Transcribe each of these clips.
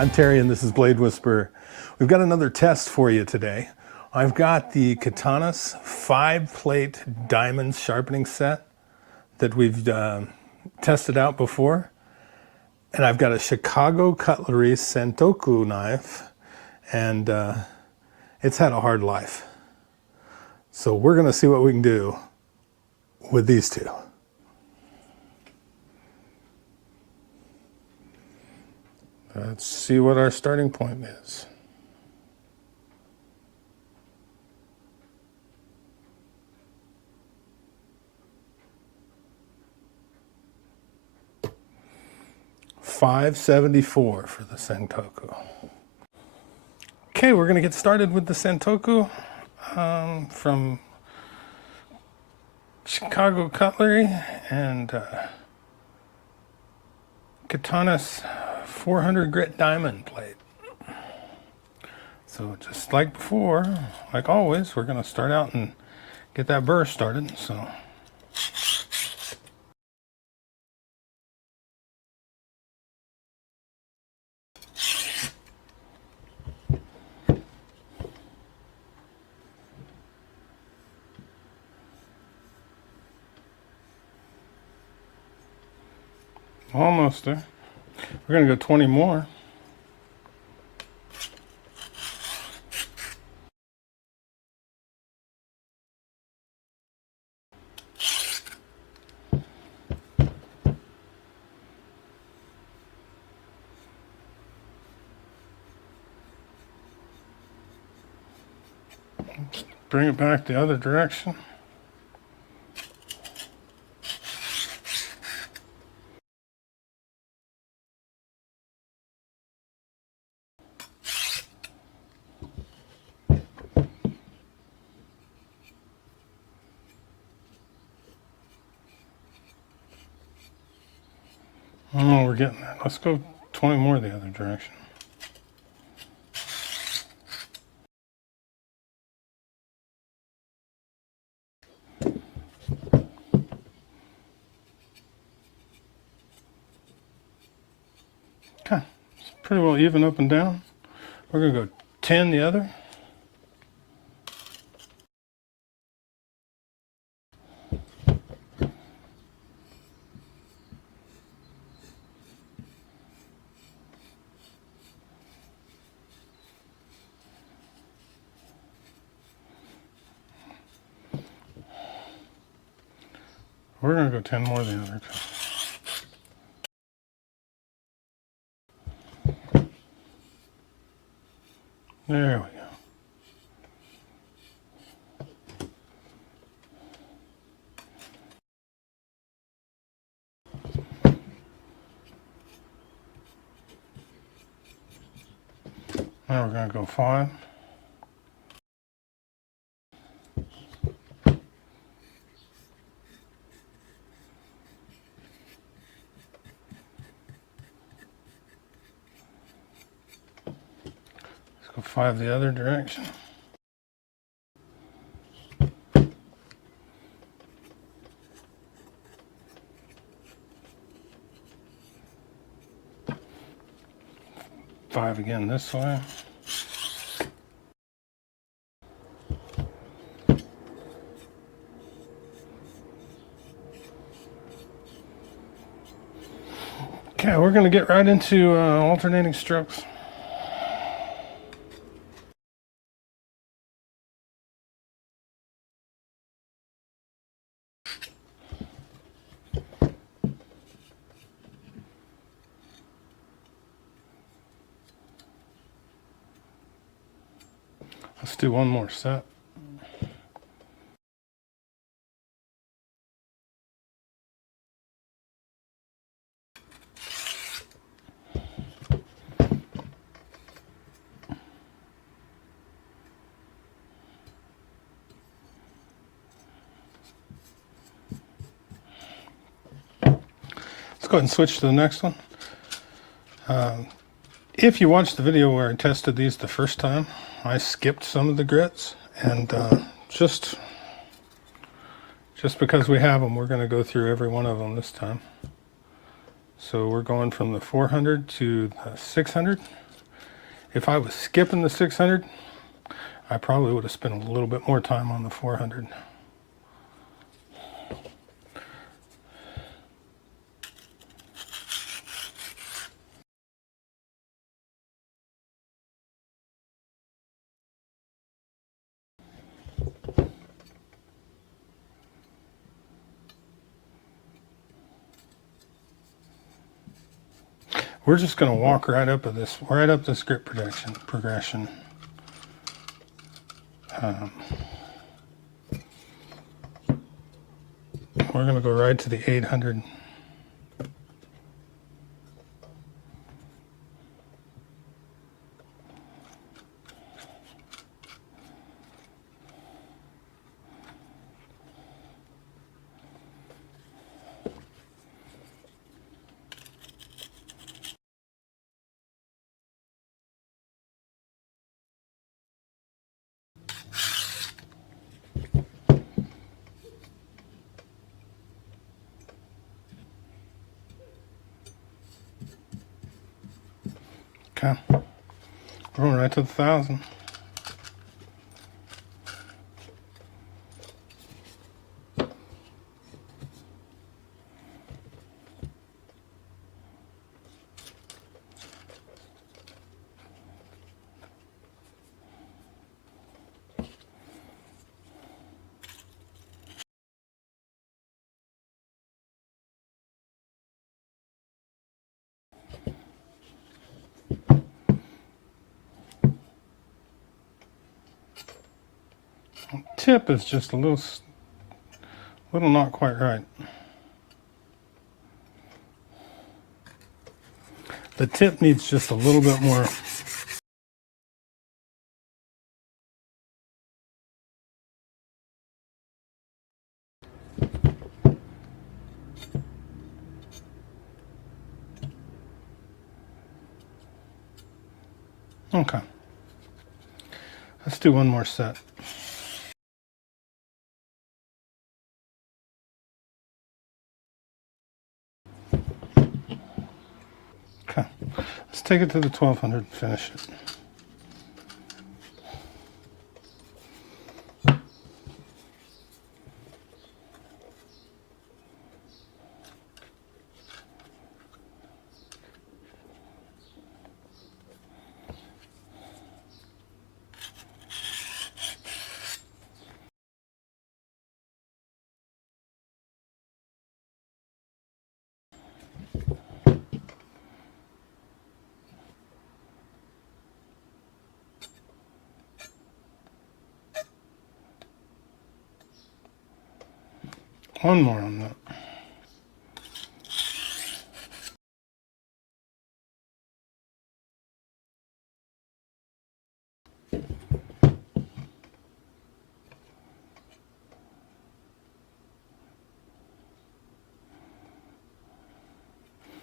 I'm Terry and this is Blade Whisperer. We've got another test for you today. I've got the Katanis 5-plate diamond sharpening set that we've tested out before. And I've got a Chicago Cutlery Santoku knife, and it's had a hard life. So we're gonna see what we can do with these two. Let's see what our starting point is. $5.74 for the Santoku. Okay, we're gonna get started with the Santoku from Chicago Cutlery and Katanis 400 grit diamond plate. So just like before, like always, we're going to start out and get that burr started. So almost there. We're going to go 20 more. Bring it back the other direction. Oh, we're getting there. Let's go 20 more the other direction. Okay, it's pretty well even up and down. We're going to go 10 the other. We're going to go 10 more the other. There we go. Now we're going to go 5. Let's go 5 the other direction. Five again this way. Okay, we're going to get right into alternating strokes. Let's do one more set. Let's go ahead and switch to the next one. If you watched the video where I tested these the first time, I skipped some of the grits, and just because we have them, we're going to go through every one of them this time. So we're going from the 400 to the 600. If I was skipping the 600, I probably would have spent a little bit more time on the 400. We're just going to walk right up this grip progression. We're going to go right to the 800. Okay, we're going right to the 1,000. Tip is just a little not quite right. The tip needs just a little bit more. Okay, let's do one more set. Okay, let's take it to the 1,200 and finish it. One more on that.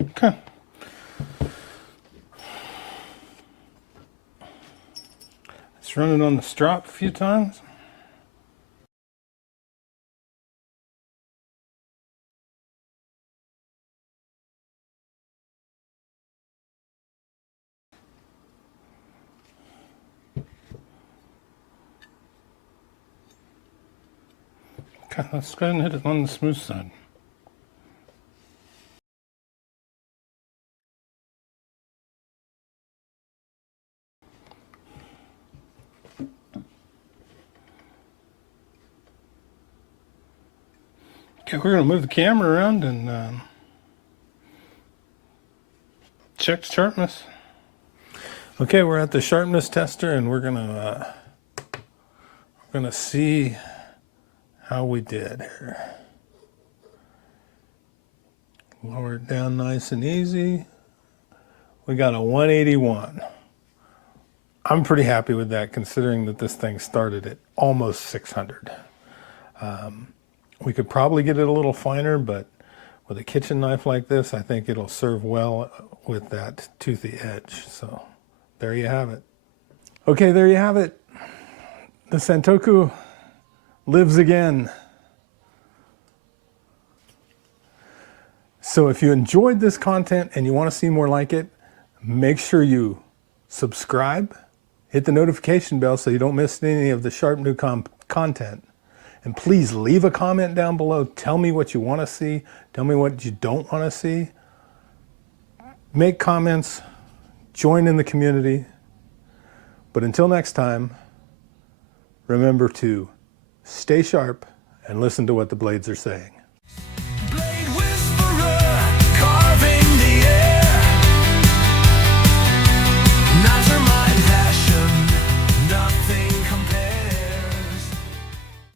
Okay. Let's run it on the strop a few times. Okay, let's go ahead and hit it on the smooth side. Okay, we're going to move the camera around and check sharpness. Okay, we're at the sharpness tester, and we're gonna see how we did here. Lower it down nice and easy. We got a 181. I'm pretty happy with that, considering that this thing started at almost 600. We could probably get it a little finer, but with a kitchen knife like this, I think it'll serve well with that toothy edge. So there you have it. Okay, there you have it. The Santoku lives again. So if you enjoyed this content and you want to see more like it, make sure you subscribe, hit the notification bell so you don't miss any of the sharp new content. And please leave a comment down below. Tell me what you want to see. Tell me what you don't want to see. Make comments. Join in the community. But until next time, remember to stay sharp and listen to what the blades are saying.